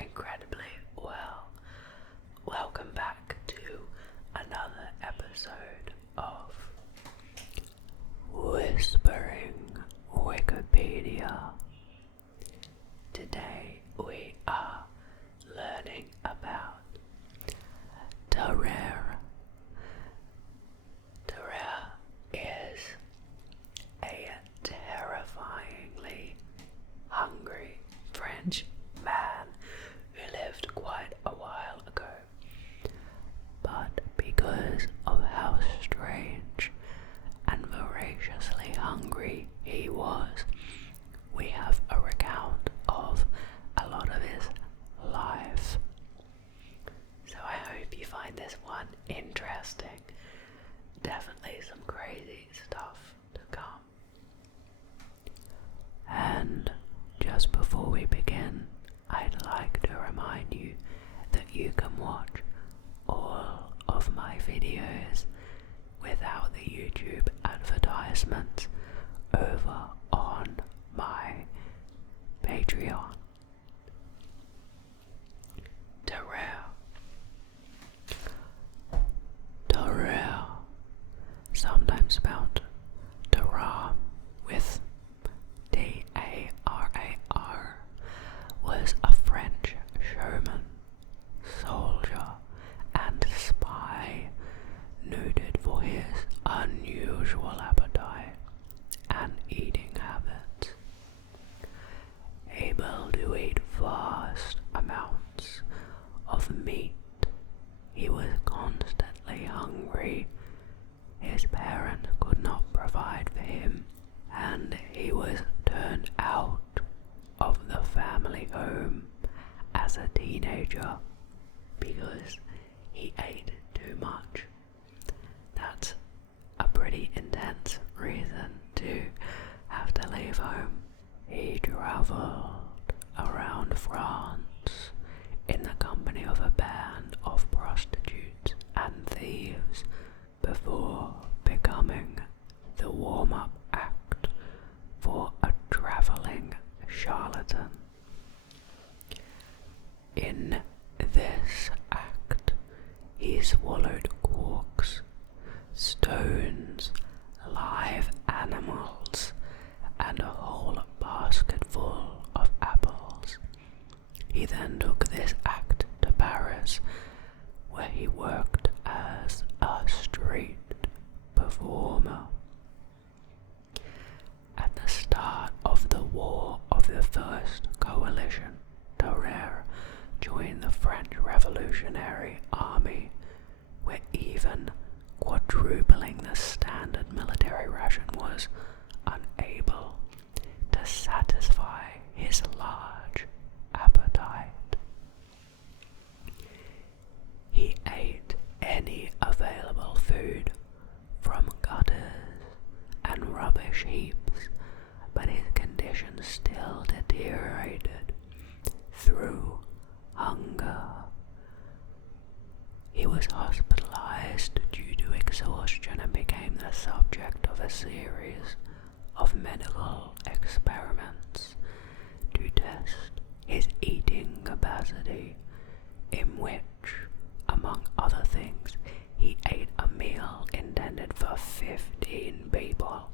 incredibly well. Welcome back to another episode of Whispering Wikipedia. Today we are learning about Tarrare. Tarrare is a terrifyingly hungry French man who lived quite a while ago. But because of how strange and voraciously hungry he was, we have a recount of a lot of his life. So I hope you find this one interesting. Definitely some crazy stuff to come. And just before we begin, I'd like to remind you that you can watch all of my videos without the YouTube advertisements over on my Patreon. Tarrare, sometimes spelled Tarrare with T-A-R-A-R, was a French showman, soldier, and spy, noted for his unusual appetite and eating habits. Able to eat vast amounts of meat, he was constantly hungry. His parents could not provide for him, and he was turned out of the family home as a teenager because he ate too much. That's a pretty intense reason to have to leave home. He traveled around France in the company of a band of prostitutes and thieves before becoming the warm-up act for a traveling charlatan. In this act, he swallowed corks, stones, live animals, and a whole basketful of apples. He then took this act to Paris, where he worked as a street performer. At the start of the War of the First Coalition, Tarrare joined the French Revolutionary Army, where even quadrupling the standard military ration was unable to satisfy his large appetite. He ate any available food from gutters and rubbish heaps, but his condition still deteriorated through hunger. He was hospitalized due to exhaustion and became the subject of a series of medical experiments to test his eating capacity, in which, among other things, he ate a meal intended for 15 people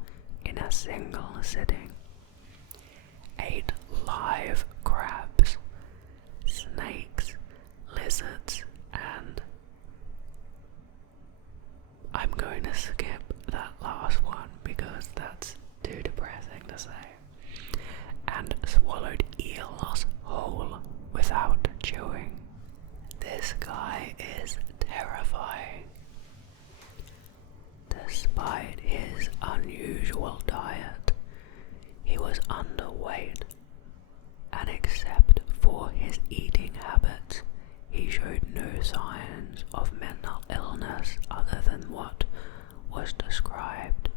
in a single sitting, ate live crabs, snakes, lizards, and I'm going to skip that last one because that's too depressing to say, and swallowed eels whole without chewing. This guy is terrifying. Despite his unusual diet, he was underweight, and except for his eating habits, he showed no signs of mental illness other than what was described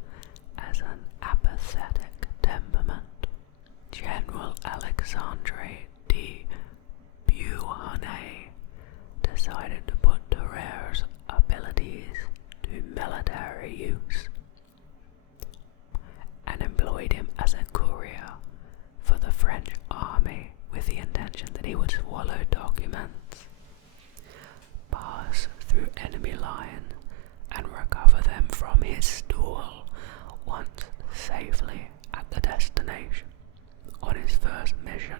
as an apathetic temperament. General Alexandre de Beauharnais decided to put Tarrare's abilities to military use and employed him as a courier for the French army with the intention that he would swallow from his stool once safely at the destination. On his first mission,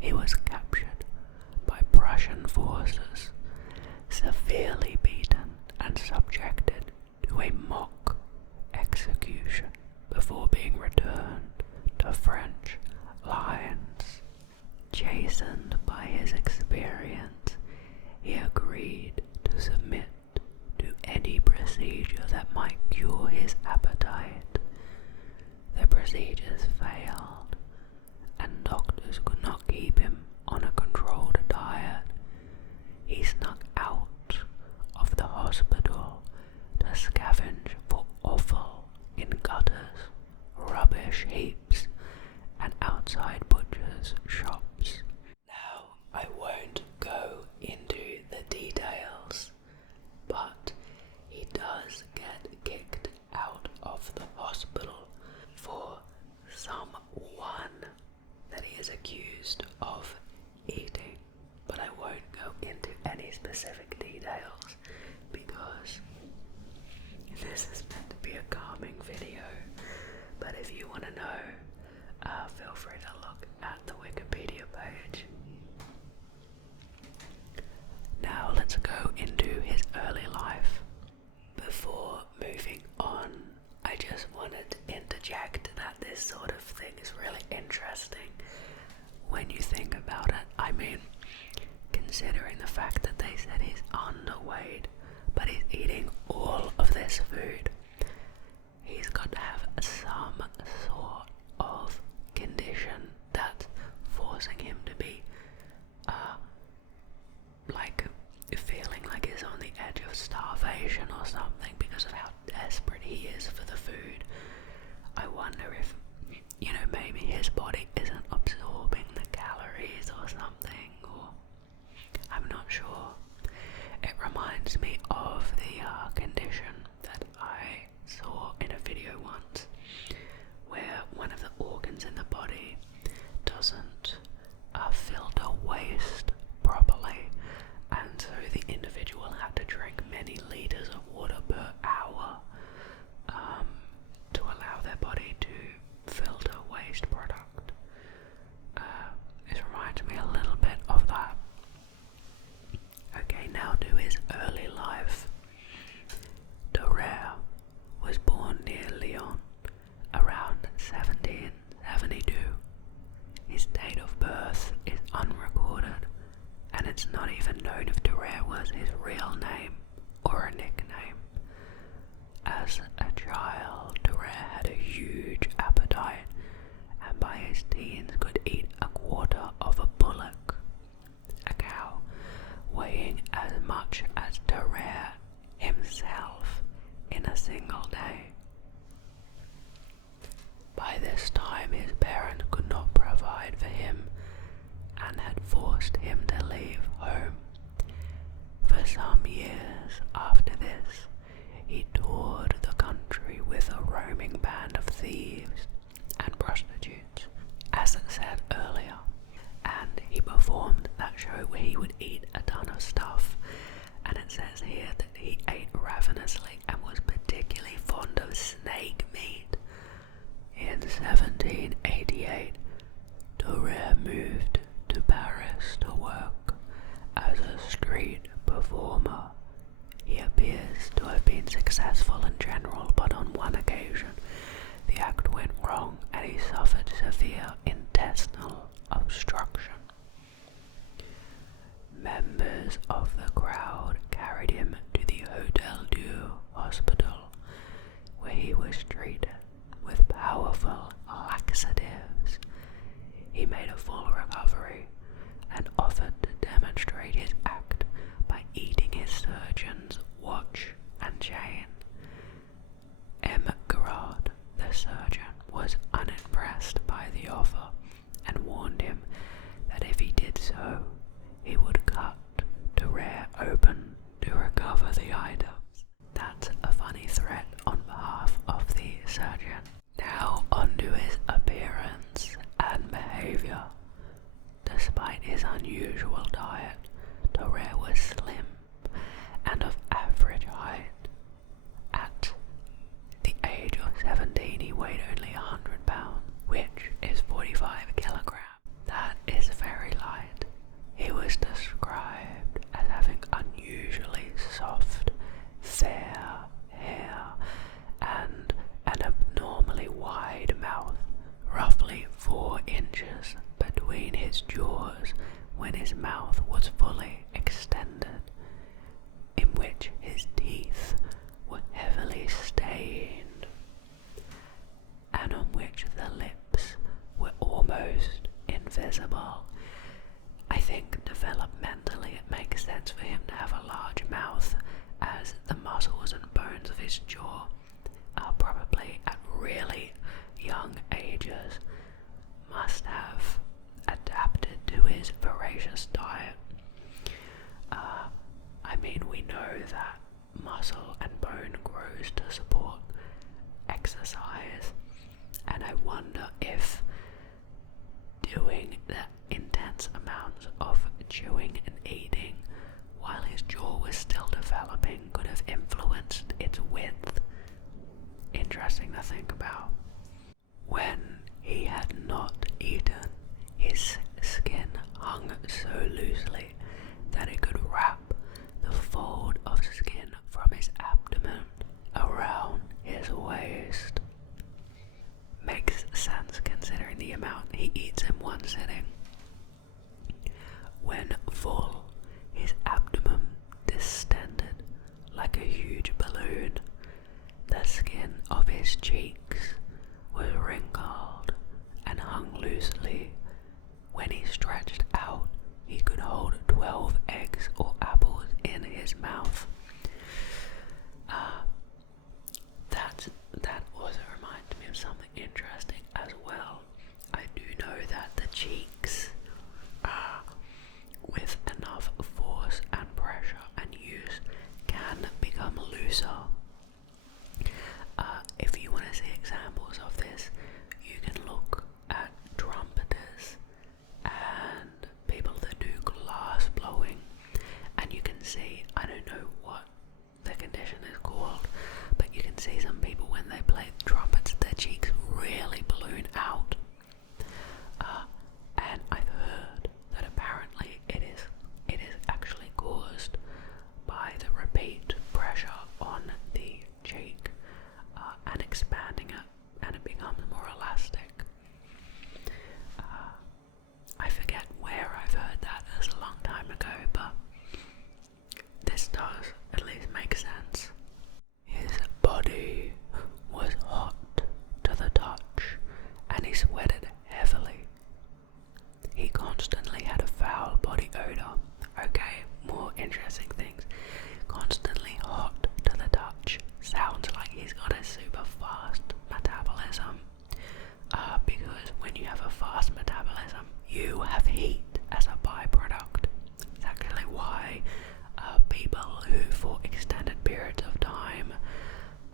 he was captured by Prussian forces, severely beaten and subjected to a mock execution before being returned to French lines. Chastened by his experience, he agreed to submit to any procedure that might cure his appetite. The procedures failed, and doctors could not keep him on a controlled diet. He snuck out of the hospital to scavenge for offal in gutters, rubbish heaps, and outside butchers' shops. Now, I won't go into the details, but he does get kicked out of the hospital for someone that he is accused of eating. But I won't go into any specific details because this is meant to be a calming video. But if you want to know, feel free to look at the Wikipedia page. Now let's go into his early life. Before moving on, I just wanted to interject that this sort of thing is really interesting when you think about it. I mean, considering the fact that they said he's underweight, but he's eating all of this food, he's got to have some sort of condition that's forcing him to be like feeling like he's on the edge of starvation or something because of how desperate he is for the food. I wonder if, maybe his body isn't absorbing the calories or something, or I'm not sure. It reminds me of the condition that I saw in a video once, where one of the organs in the body doesn't filter waste properly, and so the individual had to drink many liters of water per hour to allow their body to filter waste product. It reminds me a little bit of that. Okay, now to his early life. Tarrare was born near Lyon around 1772. His date of birth is unrecorded, and it's not even known if Tarrare was his real name or a nickname. As a child, Tarrare had a huge appetite, and by his teens could eat a quarter of a bullock, a cow, weighing as much as Tarrare himself in a single day. By this time, his parents could not provide for him and had forced him to leave home. For some years after this, he toured the country with a roaming band of thieves and prostitutes, as it said earlier, and he performed that show where he would eat a ton of stuff, and it says here that he ate ravenously and was particularly fond of snake meat. In 1788, Tarrare moved to Paris to work as a street performer. He appears to have been successful in general, but on one occasion the act went wrong and he suffered severe intestinal obstruction. Members of the crowd carried him to the Hotel Dieu hospital, where he was treated with powerful laxatives. He made a full recovery and offered to demonstrate his act by eating his surgeon's watch and chain. M. Garrard, the surgeon, was unimpressed by the offer and warned him that if he did so, he would cut Tarrare open to recover the items. That's a funny threat on behalf of the surgeon. Now onto his appearance and behaviour. his mouth was fully extended, in which his teeth were heavily stained, and on which the lips were almost invisible. I think developmentally it makes sense for him to have a large mouth, as the muscles and bones of his jaw are probably at really young ages must have adapted to his voracious diet. I mean, we know that muscle and bone grows to support exercise, and I wonder if doing the intense amounts of chewing and eating while his jaw was still developing could have influenced its width. Interesting to think about. When he had not eaten, his skin hung so loosely that it could wrap the fold of skin from his abdomen around his waist. Makes sense considering the amount he eats in one sitting. When full, his abdomen distended like a huge balloon. The skin of his cheeks was wrinkled and hung loosely. When he stretched out, he could hold 12 eggs or apples in his mouth. That also reminds me of something interesting as well. I do know that the cheeks, with enough force and pressure and use, can become looser. If you want to see examples of this, you can look at trumpeters and people that do glass blowing, and you can see, I don't know what the condition is called, but you can see some people when they play the trumpets, their cheeks really balloon out. And I've heard that apparently it is actually caused by the repeat pressure on the cheek and expanding it, and it becomes more elastic. I forget where I've heard that, it was a long time ago, but this does at least make sense. His body was hot to the touch, and he sweated heavily. He constantly had a foul body odor. Okay, more interesting things. Constantly hot to the touch sounds like he's got a super fast metabolism. Because when you have a fast metabolism, you have heat as a byproduct. It's actually why people who for extended periods of time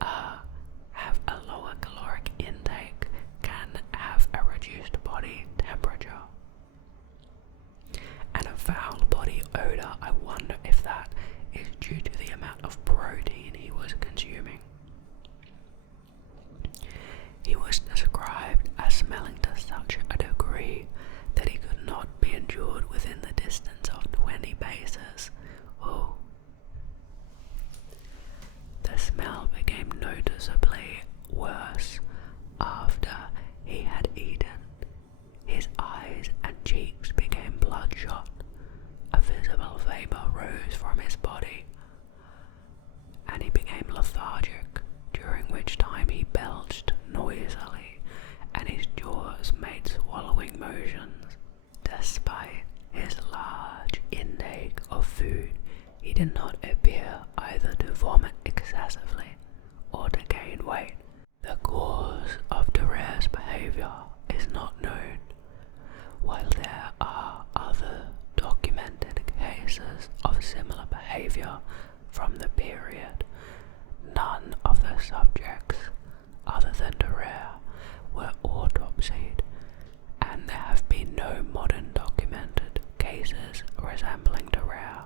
have a lower caloric intake can have a reduced body temperature. And a foul body odor, I wonder if that is due to the amount of protein he was consuming. He was described as smelling to such a degree that he could not be endured within the distance of 20 paces. Oh. The smell became noticeably worse after he had eaten. His eyes and cheeks became bloodshot. A visible vapor rose from his body, and he became lethargic, during which time he belched noisily, and his jaws made swallowing motions. Despite his large intake of food, he did not appear either to vomit excessively or to gain weight. The cause of Tarrare's behavior is not known. While there are other documented cases of similar behavior from the period, none of the subjects, other than Tarrare, were autopsied, and there have been no modern documented cases resembling Tarrare.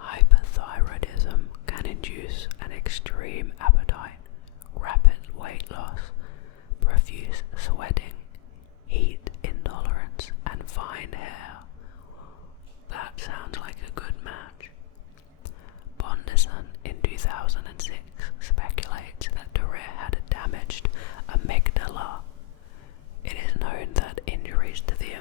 Hyperthyroidism can induce an extreme appetite, rapid weight loss, profuse sweating, heat intolerance, and fine hair. That sounds like a good match. Bonderson in 2006 speculates that Tarrare had a damaged amygdala. It is known that injuries to the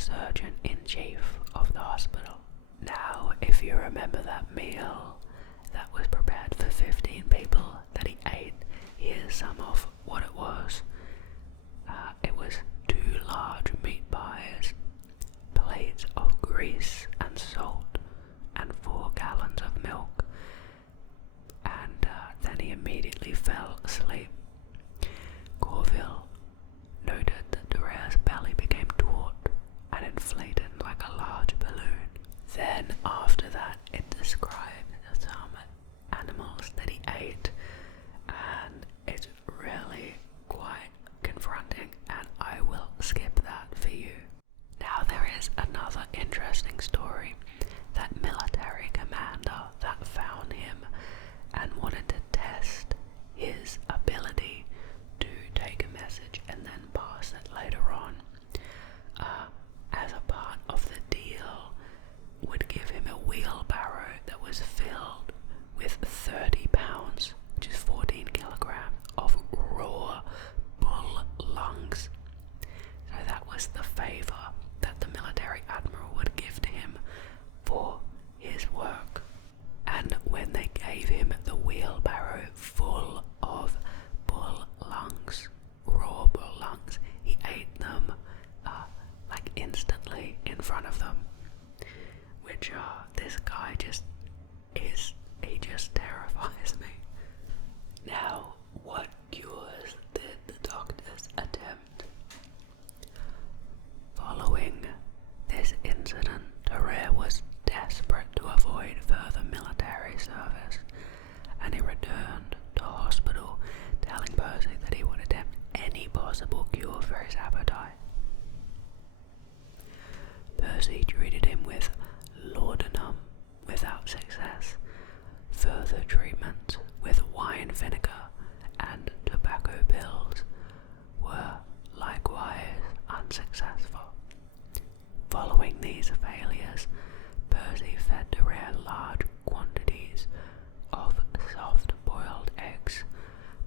surgeon-in-chief of the hospital. Now, if you remember that meal that was prepared for 15 people that he ate, here's some of what it was. It was 2 large meat pies, plates of grease and salt, and 4 gallons of milk. And then he immediately fell asleep. Corville noted that Tarrare's belly became taut and inflated like a large balloon. Then after that, it described some animals that he ate, and it's really quite confronting, and I will skip that for you. Now there is another interesting story. That military commander that found him and wanted to test his ability to take a message and then pass it later on, as a part of the deal, would give him a wheelbarrow that was filled with 30 pounds, which is 14 kilograms, of raw bull lungs. So that was the favour that the military admiral would give to him for his work. And when they gave him the wheelbarrow full of bull lungs, raw bull lungs, he ate them like instantly in front of them. Which this guy just terrifies me. Now, what cures did the doctors attempt? Following this incident, Tarrare was desperate to avoid further military service, and he returned to hospital, telling Percy that he would attempt any possible cure for his appetite. Percy treated him with laudanum without success. Further treatments with wine vinegar and tobacco pills were likewise unsuccessful. Following these failures, Percy fed Tarrare large quantities of soft-boiled eggs,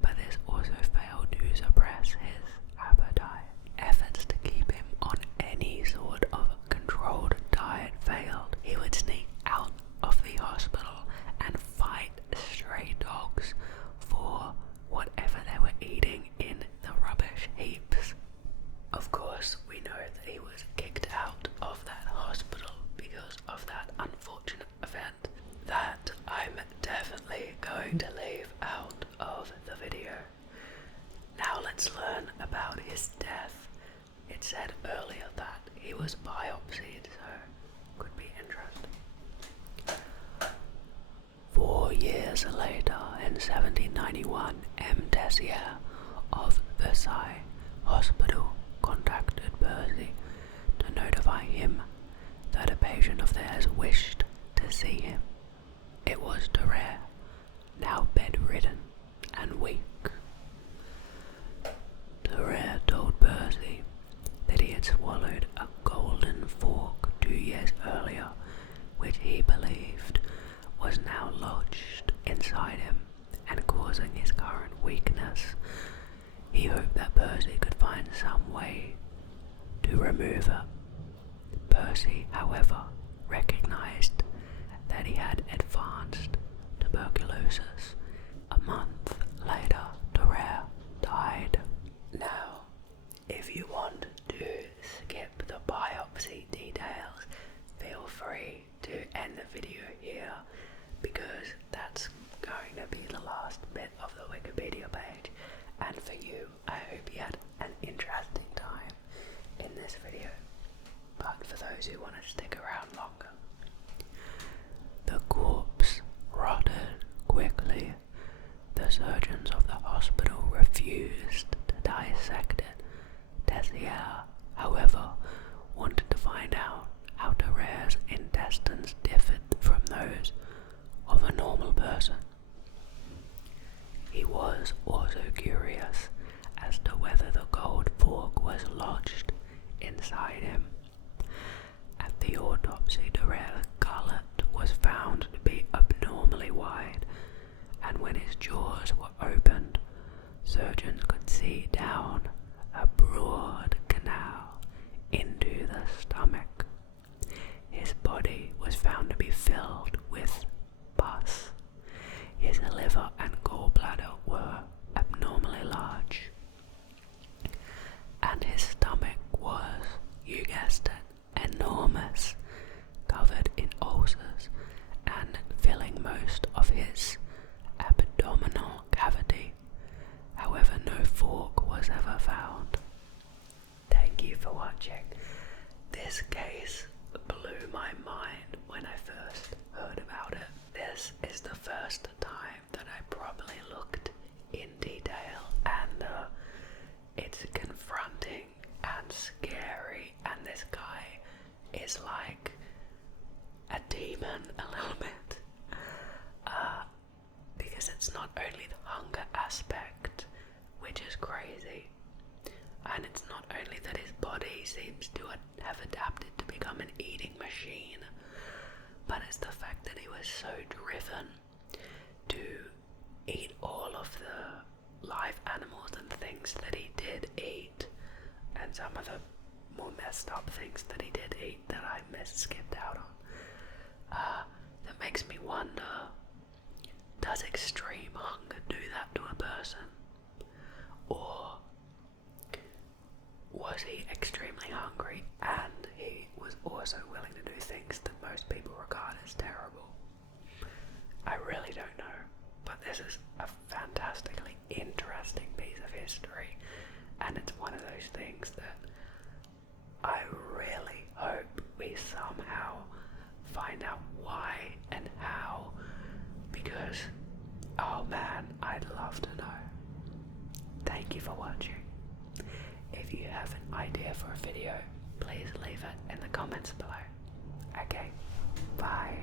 but this also failed to suppress his appetite. Efforts to keep him on any sort of controlled diet failed. He would sneak out of the hospital and fight stray dogs for whatever they were eating in the rubbish heaps. Of course, we know that he was kicked out of that hospital because of that unfortunate event that I'm definitely going to leave out of the video. Now let's learn about his death. It said earlier that he was biopsied, so could be interesting. 4 years later, in 1791, M. Tessier of Versailles Hospital contacted Percy to notify him that a patient of theirs wished to see him. It was Tarrare, now bedridden and weak. Tarrare told Percy that he had swallowed a golden fork 2 years earlier, which he believed was now lodged inside him and causing his current weakness. He hoped that Percy could find some way to remove it. Percy, however, recognized that he had advanced tuberculosis. A month later, Tarrare died. Now, if you want to skip the biopsy details, feel free to end the video here, because that's going to be the last bit of the Wikipedia page. And for you, I hope you had an interesting time in this video. But for those who want to stick around longer, the corpse rotted quickly. The surgeons of the hospital refused to dissect it. Tessier, however, wanted to find out how Tarrare's intestines differed from those of a normal person. He was also curious as to whether the gold fork was lodged inside him. At the autopsy, Tarrare's gullet was found to be abnormally wide, and when his jaws were opened, surgeons could see down a broad canal into the stomach. This case blew my mind when I first heard about it. This is the first time that I properly looked in detail, and it's confronting and scary, and this guy is like a demon a little bit, because it's not only the hunger aspect, which is crazy, and it's not only that his body seems to have adapted to become an eating machine, but it's the fact that he was so driven to eat all of the live animals and things that he did eat, and some of the more messed up things that he did eat that I skipped out on. That makes me wonder, does extreme hunger do that to a person? Or was he extremely hungry and he was also willing to do things that most people regard as terrible? I really don't know, but this is a fantastically interesting piece of history, and it's one of those things that I really hope we somehow find out why and how, because, oh man, I'd love to know. Thank you for watching. If you have an idea for a video, please leave it in the comments below. Okay, bye.